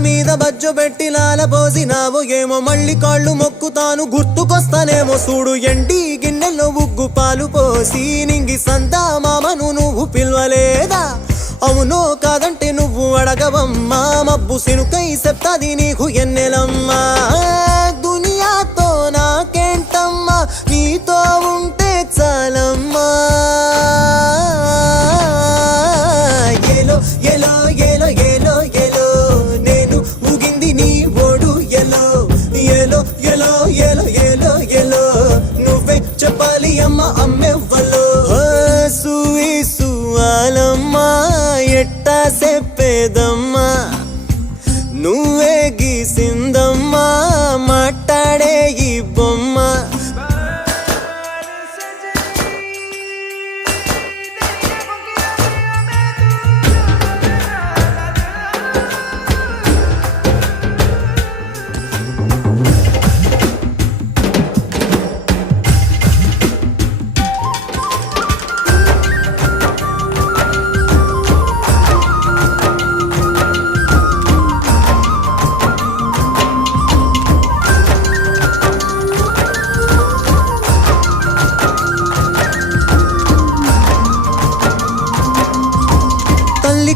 మీద బజ్జు పెట్టి లాల పోసినావు ఏమో మళ్ళీ కాళ్ళు మొక్కుతాను గుర్తుకొస్తానేమో చూడు ఎండి గిన్నెల్లో ఉగ్గు పాలు పోసి నింగి సంతా మామను నువ్వు పిలవలేదా అవునో కాదంటే నువ్వు అడగవమ్మా మబ్బు సినుకై చెప్తాది నీకు ఎన్నెలమ్మా దునియాతో నాకేంటమ్మా నీతో ఉంటే చాలమ్మా ఏలో ఏలో ఏలో ఏలో ఏలో నేను ఊగింది నీ ఓడు ఎలో ఏలో ఏలో ఏలో ఏలో ఏలో నువ్వే చెప్పాలి అమ్మ అమ్మెవ్వలో సూసు ఆలమ్మా ఎట్టా చెప్పేదమ్మా నువ్వే గీసిందమ్మా మాట్లాడే ఈ బొమ్మ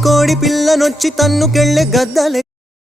కోడి పిల్లనొచ్చి తన్నుకెళ్ళే గద్దలే